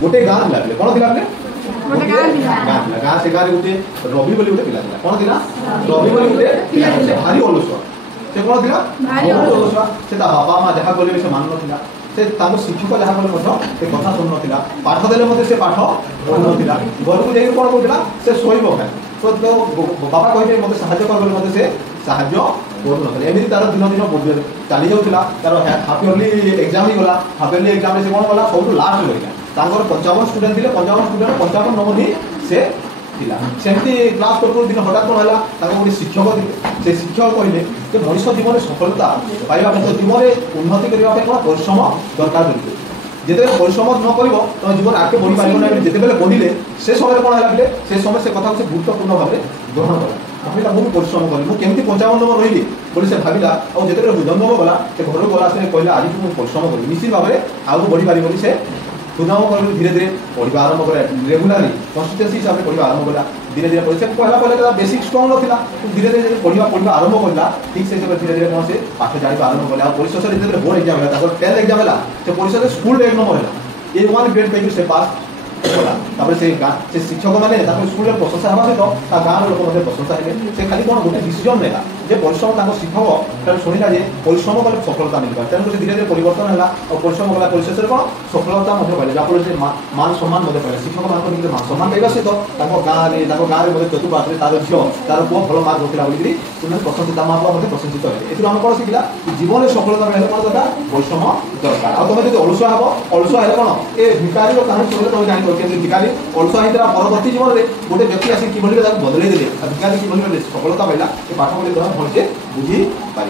गोटे गाँ थिला कौन थिला गाँ से गाँव गोटे रवि बोली गोटे पिला थिला कौन थिला रवि बोली गोटे पिला थिला भारी अलसुआ से कौन थिला बहुत अलसुआ से ता बापा माँ जहाँ बोले से मान नथिला से ताको शिक्षक जहाँ बोले मत से कथा शुन नथिला पाठ देले मते से पाठ पढ़ नथिला घर को जाई कोन कहला से सोइबो खाय तो बापा कहिबे मते सहाय्य कर बोले मते से सहाय्य कर नथिला एमिति तार दिन दिन बुझे चली जाउथिला तार हाफ इयरली एग्जाम ही गला हाफ इयरली एग्जाम से कोन गला सब लास्ट रहिला तांगर 55 स्टूडेंट थिले 55 स्टूडेंट 55 नंबर ही से थिला सेमती क्लास करतो दिन हठात कोन हला ताको गोटे शिक्षक थिले से शिक्षक कहले जे मनुष्य जीवन सफलता पाइबा तो जीवन उन्नति करबा पे कोन परिश्रम दरकार होते जेते परिश्रम न करिवो तो जीवन आके बढ़ी पाइबो ना जेते बेले बढ़िले से समय कोन हला से समय से कथा से गुरुत्वपूर्ण भाबे ग्रहण करा भाविला मु परिश्रम करी मु केमती 55 नंबर रहिली बोली से भाविला और जेते बेले जन्म गला से घर गला से कहला आज तू परिश्रम करी निश्चित भाबे आगु बढ़ी पारि बोली से सुनाम कर धीरे धीरे पढ़ा आरंभ कर रेगुलाली कंसिस्टेंसी हिसाब से पढ़ा आरंभ कला धीरे धीरे पढ़े पहला पहले बेसिक स्ट्रंग नथिला धीरे धीरे पढ़ा आरंभ करला ठीक से धीरे धीरे कौन से पाठ जाई आरंभ कला परिषद से धीरे बोर्ड एग्जाम है 10th एग्जाम है से परिषद स्कूल एक नंबर है ए वन ग्रेड पे से पास तापर से शिक्षक मैंने स्कूल प्रशंसा हवा सहित गाँव लोक प्रशंसा है से खाली कौन गोटे डिसीजन नेला जे परिश्रम शिक्षक शुणिला जे परिश्रम कले सफलता मिलता तेणु से धीरे धीरे परिवर्तन है और परिश्रम कला परिशेष में कौन सफलता पाइले जहाँफल से मान सम्मान पाइले शिक्षक मान मान सम्मान पाइबा सहित गाँव में चतुर्पाठ में तार झील तार पुओ भल मार्क रखा बोली प्रशंसित माँ बापा प्रशंसित है ये आम कौन शिखला जीवन में सफलता मिले कौन दरकार परिश्रम दरकार और तुम जो अलसुआ हम अलसुआ है कौन ये भिकारी कहानी शुणिले तुम जान भिकारी अलसुआ होता परवर्ती जीवन में गोटे व्यक्ति आसिक कि बदल देते भिकारी कि सफलता पाइला ये पाठ पढ़ी भलसे बुझी पार।